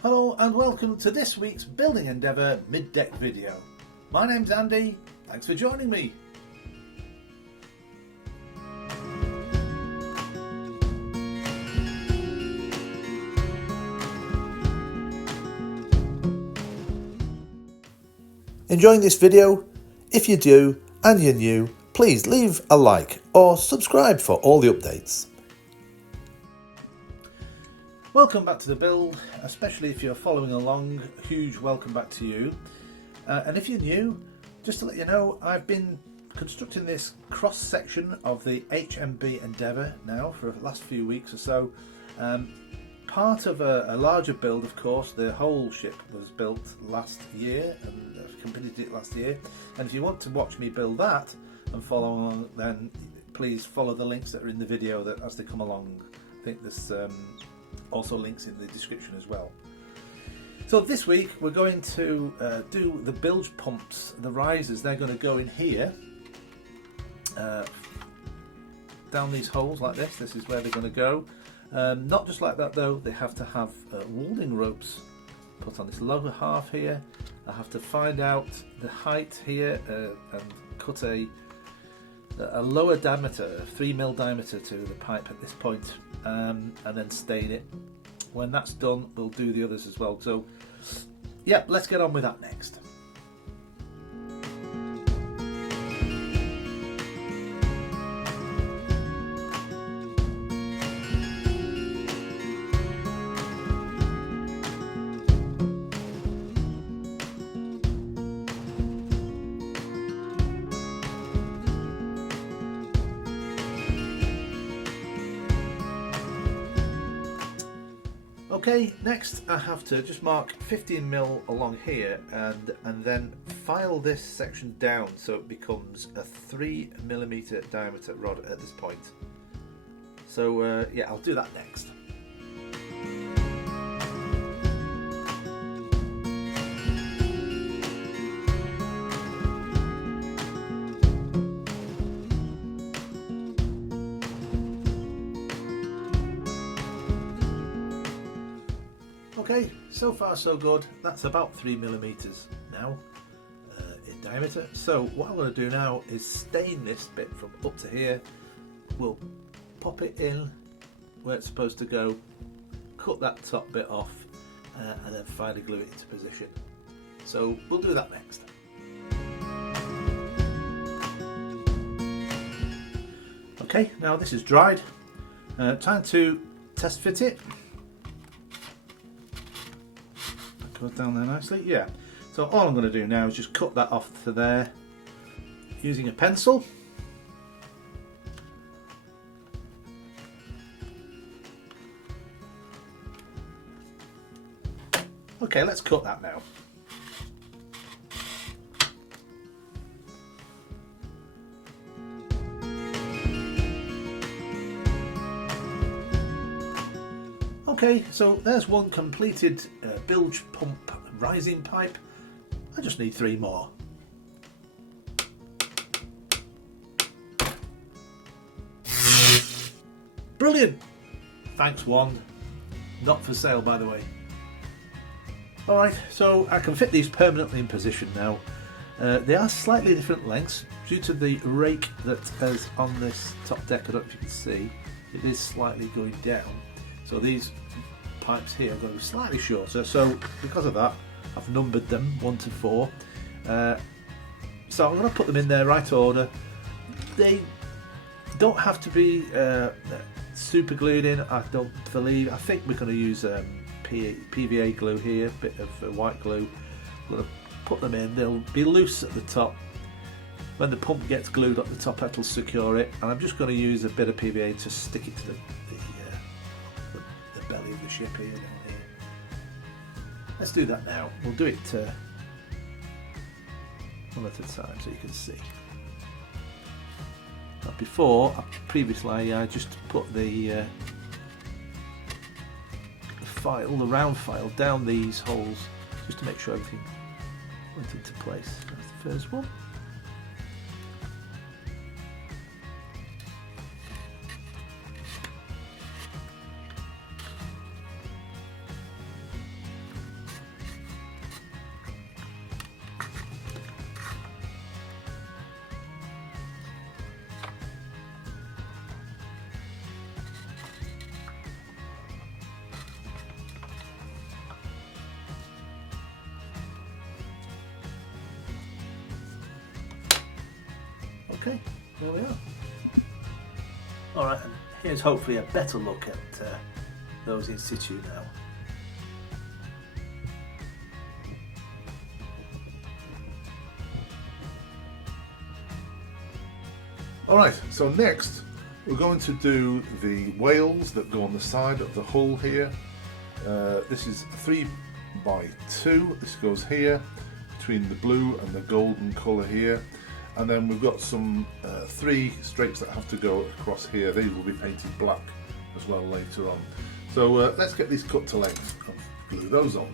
Hello and welcome to this week's Building Endeavour mid-deck video. My name's Andy, thanks for joining me. Enjoying this video? If you do and you're new, please leave a like or subscribe for all the updates. Welcome back to the build, especially if you're following along, a huge welcome back to you. And if you're new, just to let you know, I've been constructing this cross section of the HMB Endeavour now for the last few weeks or so. Part of a larger build, of course. The whole ship was built last year and I've completed it last year. And if you want to watch me build that and follow along, then please follow the links that are in the video that as they come along. I think there's also links in the description as well. So this week we're going to do the bilge pumps, the risers. They're going to go in here, down these holes like this. This is where they're going to go. Not just like that though, they have to have welding ropes put on this lower half here. I have to find out the height here and cut a lower diameter, a 3mm diameter to the pipe at this point, and then stain it. When that's done, we'll do the others as well. So yeah, let's get on with that next. Okay, next I have to just mark 15mm along here and then file this section down so it becomes a 3mm diameter rod at this point. So yeah, I'll do that next. Okay, so far so good. That's about 3mm now in diameter. So what I'm going to do now is stain this bit from up to here. We'll pop it in where it's supposed to go, cut that top bit off, and then finally glue it into position. So we'll do that next. Okay, now this is dried. Time to test fit it. Goes down there nicely, yeah. So all I'm going to do now is just cut that off to there using a pencil. Okay, let's cut that now. Okay, so there's one completed bilge pump rising pipe. I just need 3 more. Brilliant! Thanks, wand. Not for sale, by the way. Alright, so I can fit these permanently in position now. They are slightly different lengths due to the rake that is on this top deck. I don't know if you can see, it is slightly going down. So these pipes here are going to be slightly shorter, so because of that I've numbered them 1 to 4. So I'm going to put them in their right order. They don't have to be super glued in, I don't believe. I think we're going to use PVA glue here, a bit of white glue. I'm going to put them in, they'll be loose at the top. When the pump gets glued up the top, that'll secure it, and I'm just going to use a bit of PVA to stick it to the belly of the ship here, down here. Let's do that now. We'll do it one at a time so you can see. But before, previously I just put the file, the round file, down these holes just to make sure everything went into place. That's the first one. Okay, there we are. Alright, and here's hopefully a better look at those in situ now. Alright, so next we're going to do the whales that go on the side of the hull here. This is 3x2. This goes here between the blue and the golden colour here, and then we've got some 3 straights that have to go across here. These will be painted black as well later on. So let's get these cut to length and glue those on.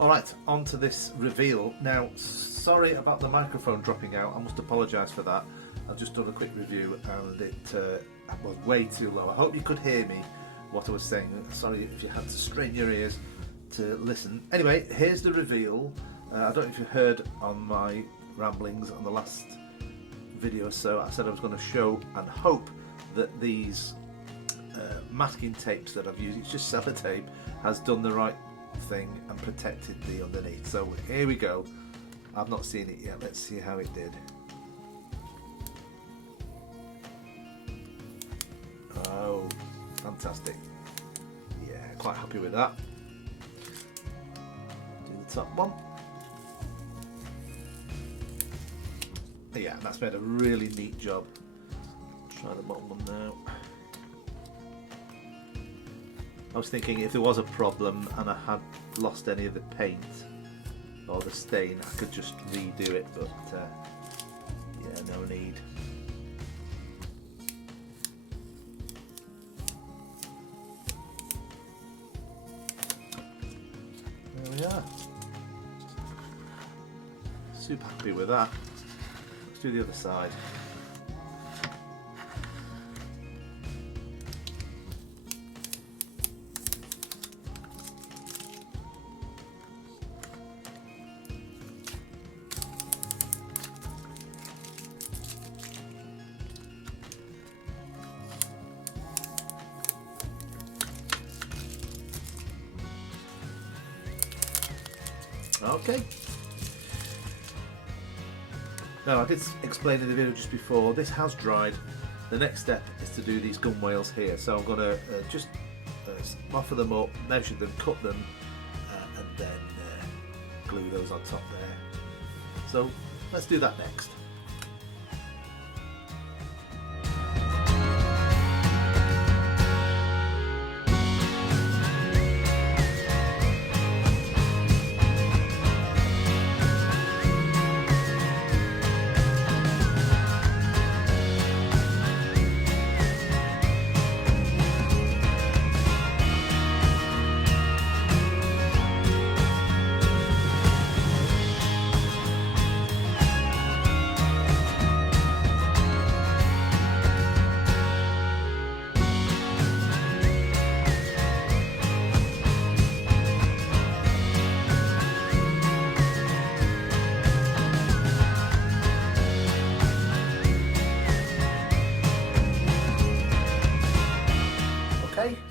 Alright, on to this reveal. Now, sorry about the microphone dropping out, I must apologise for that. I've just done a quick review and it was way too low. I hope you could hear me, what I was saying. Sorry if you had to strain your ears to listen. Anyway, here's the reveal. I don't know if you heard on my ramblings on the last video, so I said I was going to show and hope that these masking tapes that I've used, it's just sellotape, has done the right thing and protected the underneath. So here we go. I've not seen it yet. Let's see how it did. Oh, fantastic. Yeah, quite happy with that. Do the top one. Yeah, that's made a really neat job. Try the bottom one now. I was thinking if there was a problem and I had lost any of the paint or the stain, I could just redo it, but yeah, no need. There we are. Super happy with that. Let's do the other side. Okay. Now, I did explain in the video just before, this has dried. The next step is to do these gunwales here. So I'm going to just offer them up, measure them, cut them, and then glue those on top there. So let's do that next.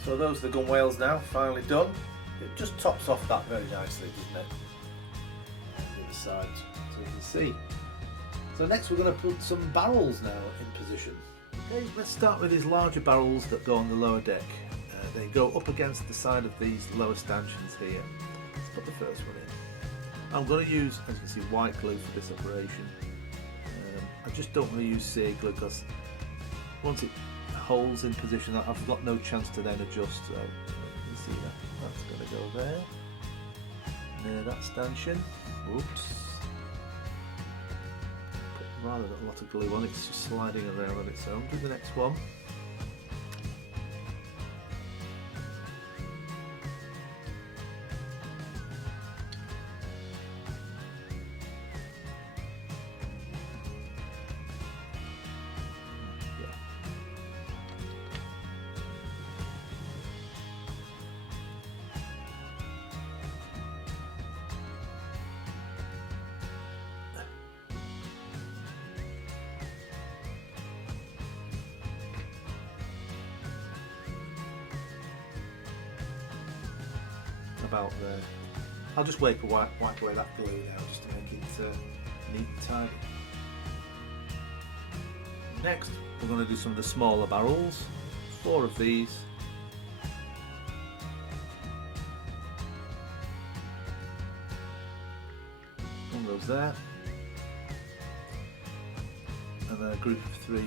So those are the gunwales now, finally done. It just tops off that very nicely, doesn't it? And the other side, so you can see. So next we're going to put some barrels now in position. Okay, let's start with these larger barrels that go on the lower deck. They go up against the side of these lower stanchions here. Let's put the first one in. I'm going to use, as you can see, white glue for this operation. I just don't want to use sear glue because once it holds in position, I've got no chance to then adjust. So you see that that's going to go there near that stanchion. Oops, put rather a lot of glue on it, it's just sliding around on its own. Do the next one. About there. I'll just wipe away that glue now just to make it neat and tidy. Next we're going to do some of the smaller barrels, 4 of these. One goes there, and then a group of 3.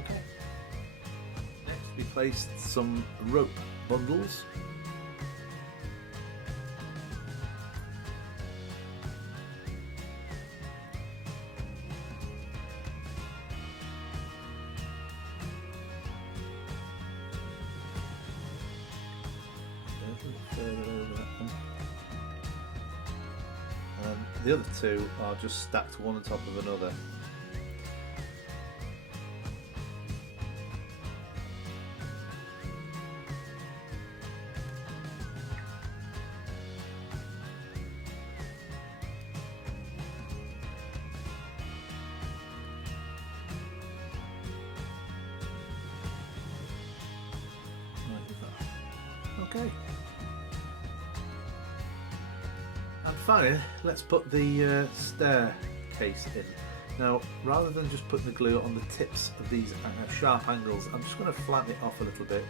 Okay. Next we placed some rope bundles. A little bit further over that one. the other two are just stacked one on top of another. Okay. And finally, let's put the staircase in. Now, rather than just putting the glue on the tips of these sharp angles, I'm just going to flatten it off a little bit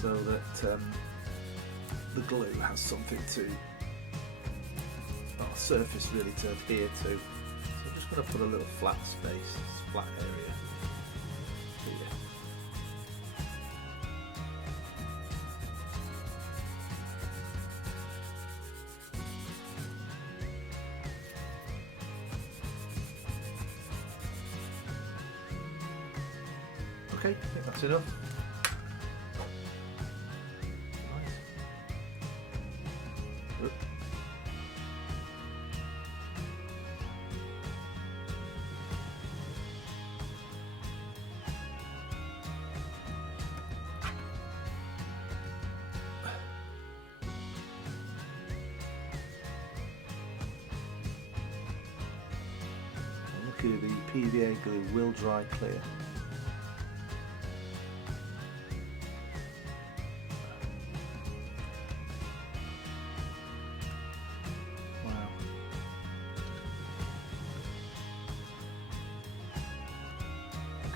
so that the glue has something to, surface really to adhere to. So I'm just going to put a little flat space, flat area here. Okay, I think that's enough. Right. Luckily the PVA glue will dry clear.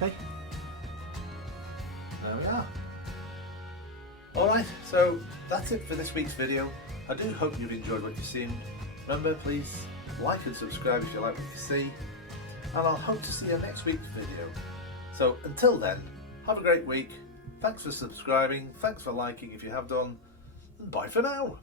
Okay, there we are. Alright, so that's it for this week's video. I do hope you've enjoyed what you've seen. Remember, please like and subscribe if you like what you see, and I'll hope to see you next week's video. So until then, have a great week. Thanks for subscribing, thanks for liking if you have done, and bye for now.